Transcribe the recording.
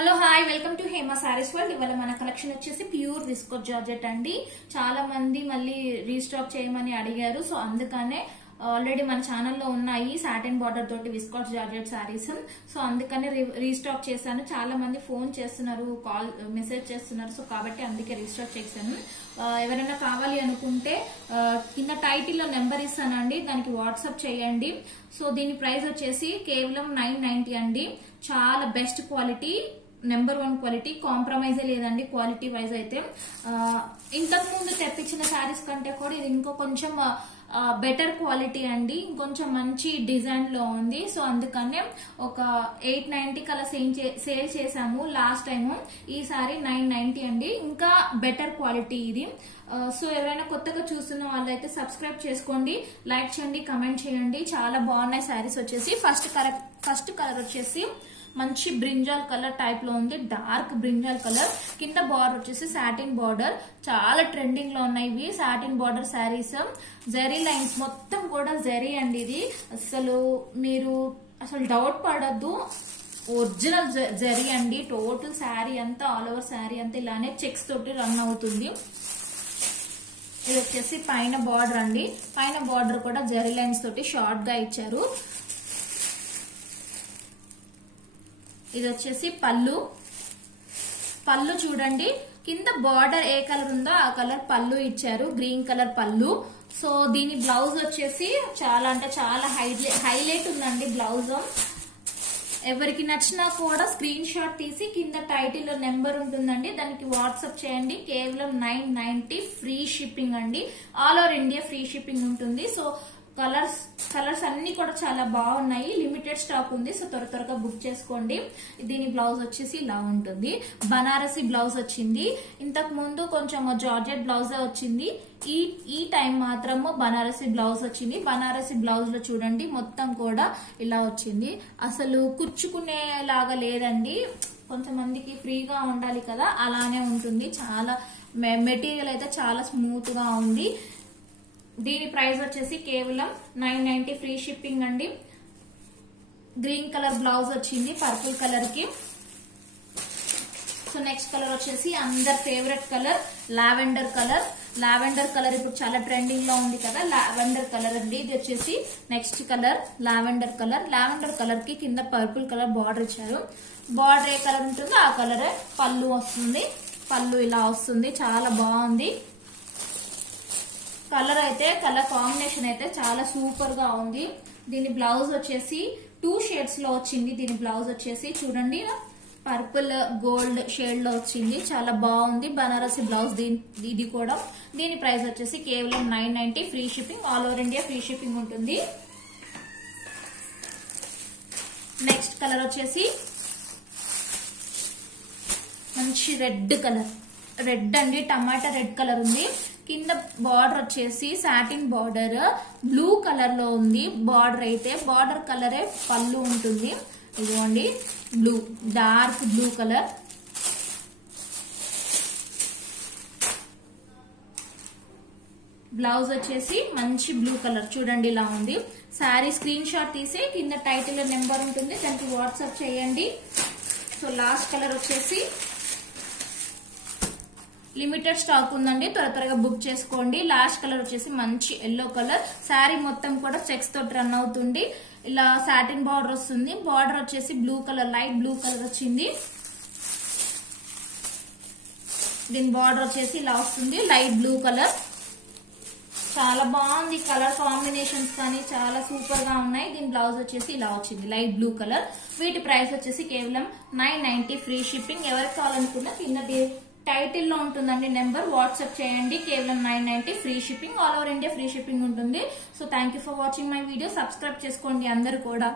Hello hi welcome to Hema saris world. ఇవాళ మన collection వచ్చేసి ప్యూర్ విస్కోస్ జార్జెట్ అండి. చాలా మంది మళ్ళీ రీస్టాక్ చేయమని అడిగారు. సో అందుకనే ఆల్రెడీ మన ఛానల్లో ఉన్నాయి సాటిన్ బార్డర్ తోటి విస్కోస్ జార్జెట్ సారీస్. సో అందుకనే రీస్టాక్ చేశాను. చాలా మంది ఫోన్ చేస్తున్నారు, కాల్ మెసేజ్ చేస్తున్నారు. సో కాబట్టి అందుకే రీస్టాక్ చేశాను. ఎవరైనా కావాలి అనుకుంటే కింద టైటిల్ లో నెంబర్ ఇస్తానండి, దానికి వాట్సాప్ చేయండి. సో దీని ప్రైస్ వచ్చేసి కేవలం 990 అండి. చాలా బెస్ట్ క్వాలిటీ, నెంబర్ 1 క్వాలిటీ, కాంప్రమైజే లేదండి క్వాలిటీ వైజ్ అయితే. ఇంతకు ముందు తెప్పించిన శారీస్ కంటే కూడా ఇది ఇంకో కొంచెం బెటర్ క్వాలిటీ అండి, ఇంకొంచెం మంచి డిజైన్ లో ఉంది. సో అందుకనే ఒక 890 కలా సేల్ చేసాము లాస్ట్ టైం. ఈసారి 990 అండి, ఇంకా బెటర్ క్వాలిటీ ఇది. సో ఎవరైనా కొత్తగా చూస్తున్న వాళ్ళైతే సబ్స్క్రైబ్ చేసుకోండి, లైక్ చేయండి, కమెంట్ చేయండి. చాలా బాగున్నాయి శారీస్ వచ్చేసి. ఫస్ట్ కలర్ వచ్చేసి మంచి బ్రింజాల్ కలర్ టైప్ లో ఉంది, డార్క్ బ్రింజాల్ కలర్. కింద బార్డర్ వచ్చేసి సాటిన్ బార్డర్. చాలా ట్రెండింగ్ లో ఉన్నాయి ఇవి satin border sarees. Zari lines మొత్తం కూడా జెరీ అండి. ఇది మీరు అసలు డౌట్ పడద్దు, ఒరిజినల్ జెరీ అండి. టోటల్ శారీ అంతా, ఆల్ ఓవర్ శారీ అంతా ఇలానే చెక్స్ తోటి రన్ అవుతుంది. ఇది వచ్చేసి పైన బార్డర్ అండి. పైన బార్డర్ కూడా జెరీ లైన్స్ తోటి షార్ట్ గా ఇచ్చారు. ఇది వచ్చేసి పళ్ళు చూడండి, కింద బార్డర్ ఏ కలర్ ఉందో ఆ కలర్ పళ్ళు ఇచ్చారు, గ్రీన్ కలర్ పళ్ళు. సో దీని బ్లౌజ్ వచ్చేసి చాలా అంటే చాలా హైలైట్ ఉందండి బ్లౌజ్. ఎవరికి నచ్చినా కూడా స్క్రీన్ షాట్ తీసి కింద టైటిల్ లో నెంబర్ ఉంటుందండి, దానికి వాట్సాప్ చేయండి. కేవలం 990 ఫ్రీ షిప్పింగ్ అండి, all over India free shipping ఉంటుంది. సో కలర్స్ అన్ని కూడా చాలా బాగున్నాయి, లిమిటెడ్ స్టాక్ ఉంది. సో త్వరగా బుక్ చేసుకోండి. దీని బ్లౌజ్ వచ్చేసి ఇలా ఉంటుంది, బనారసి బ్లౌజ్ వచ్చింది. ఇంతకు ముందు కొంచెం జార్జెట్ బ్లౌజ్ వచ్చింది, ఈ టైం మాత్రము బనారసి బ్లౌజ్ వచ్చింది. బనారసి బ్లౌజ్ లో చూడండి మొత్తం కూడా ఇలా వచ్చింది. అసలు కుచ్చుకునేలాగా లేదండి, కొంతమందికి ఫ్రీగా ఉండాలి కదా, అలానే ఉంటుంది. చాలా మెటీరియల్ అయితే చాలా స్మూత్ గా ఉంది. దీని ప్రైస్ వచ్చేసి కేవలం 990 ఫ్రీ షిప్పింగ్ అండి. గ్రీన్ కలర్ బ్లౌజ్ వచ్చింది పర్పుల్ కలర్ కి. సో నెక్స్ట్ కలర్ వచ్చేసి అందరి favourite colour lavender colour. Lavender colour ఇప్పుడు చాలా ట్రెండింగ్ లో ఉంది కదా, లావెండర్ కలర్ అండి. ఇది వచ్చేసి next colour lavender colour. Lavender colour కి కింద పర్పుల్ కలర్ బార్డర్ ఇచ్చారు. బార్డర్ ఏ కలర్ ఉంటుందో ఆ కలరే పళ్ళు వస్తుంది. పళ్ళు ఇలా వస్తుంది, చాలా బాగుంది. కలర్ కాంబినేషన్ అయితే చాలా సూపర్ గా ఉంది. దీని బ్లౌజ్ వచ్చేసి 2 షేడ్స్ లో వచ్చింది. దీని బ్లౌజ్ వచ్చేసి చూడండి, పర్పుల్ గోల్డ్ షేడ్ లో వచ్చింది, చాలా బాగుంది. బనారసి బ్లౌజ్ ఇది కూడా. దీని ప్రైస్ వచ్చేసి కేవలం 990 free shipping, all over India free shipping ఉంటుంది. నెక్స్ట్ కలర్ వచ్చేసి మంచి రెడ్ కలర్, రెడ్ అండి, టమాటా రెడ్ కలర్ ఉంది. కింద బార్డర్ వచ్చేసి సాటిన్ బార్డర్ బ్లూ కలర్ లో ఉంది. బార్డర్ అయితే బార్డర్ కలరే పళ్ళు ఉంటుంది. ఇదిగోండి blue, dark blue colour. Blouse వచ్చేసి మంచి బ్లూ కలర్ చూడండి ఇలా ఉంది. శారీ స్క్రీన్ షాట్ తీసి కింద టైటిల్ నెంబర్ ఉంటుంది, దానికి వాట్సాప్ చేయండి. సో లాస్ట్ కలర్ వచ్చేసి లిమిటెడ్ స్టాక్ ఉందండి, త్వరగా బుక్ చేసుకోండి. లాస్ట్ కలర్ వచ్చేసి మంచి ఎల్లో కలర్. శారీ మొత్తం కూడా చెక్స్ తోటి రన్ అవుతుంది. ఇలా సాటిన్ బార్డర్ వస్తుంది. బార్డర్ వచ్చేసి blue colour, light blue colour వచ్చింది. దీని బార్డర్ వచ్చేసి ఇలా వస్తుంది, లైట్ బ్లూ కలర్. చాలా బాగుంది, కలర్ కాంబినేషన్స్ కానీ చాలా సూపర్ గా ఉన్నాయి. దీని బ్లౌజ్ వచ్చేసి ఇలా వచ్చింది, లైట్ బ్లూ కలర్. వీటి ప్రైస్ వచ్చేసి కేవలం 990 ఫ్రీ షిప్పింగ్. ఎవరికి కావాలనుకున్నా కింద టైటిల్ లో ఉంటుందండి నెంబర్, వాట్సాప్ చేయండి. కేవలం 990 free shipping, all over India free shipping ఉంటుంది. So thank you for watching my video. Subscribe చేసుకోండి అందరు కూడా.